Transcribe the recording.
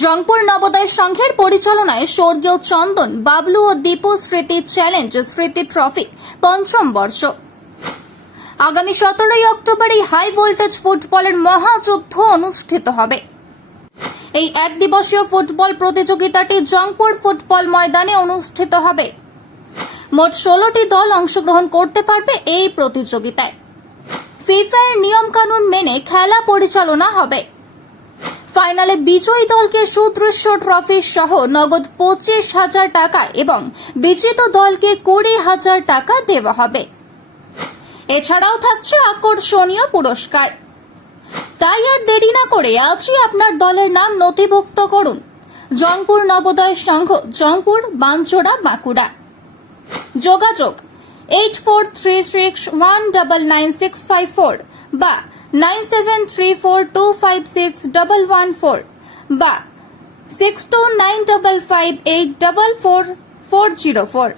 জংপুর নবোদয় সংঘের পরিচালনায় স্বর্গীয় চন্দন, বাবলু ও দীপু স্মৃতি চ্যালেঞ্জ, স্মৃতি ট্রফি, পঞ্চম বর্ষ। আগামী সতেরোই অক্টোবর এই হাই ভোল্টেজ ফুটবলের মহাযুদ্ধ অনুষ্ঠিত হবে। এই এক দিবসীয় ফুটবল প্রতিযোগিতাটি জংপুর ফুটবল ময়দানে অনুষ্ঠিত হবে। মোট ষোলোটি দল অংশগ্রহণ করতে পারবে এই প্রতিযোগিতায়। ফিফার নিয়মকানুন মেনে খেলা পরিচালনা হবে। ফাইনালে বিজয়ী দলকে সুদৃশ্য ট্রফি সহ নগদ পঁচিশ হাজার টাকা এবং বিজিত দলকে কুড়ি হাজার টাকা দেওয়া হবে। এছাড়াও থাকছে আকর্ষণীয় পুরস্কার। তাই আর দেরি না করে আজই আপনার দলের নাম নথিভুক্ত করুন। জংপুর নবোদয় সংঘ জংপুর বানচোড়া বাঁকুড়া। যোগাযোগ, eight four three six one double nine six five four বা nine seven three four two five six double one four বা six two nine double five eight double four four zero four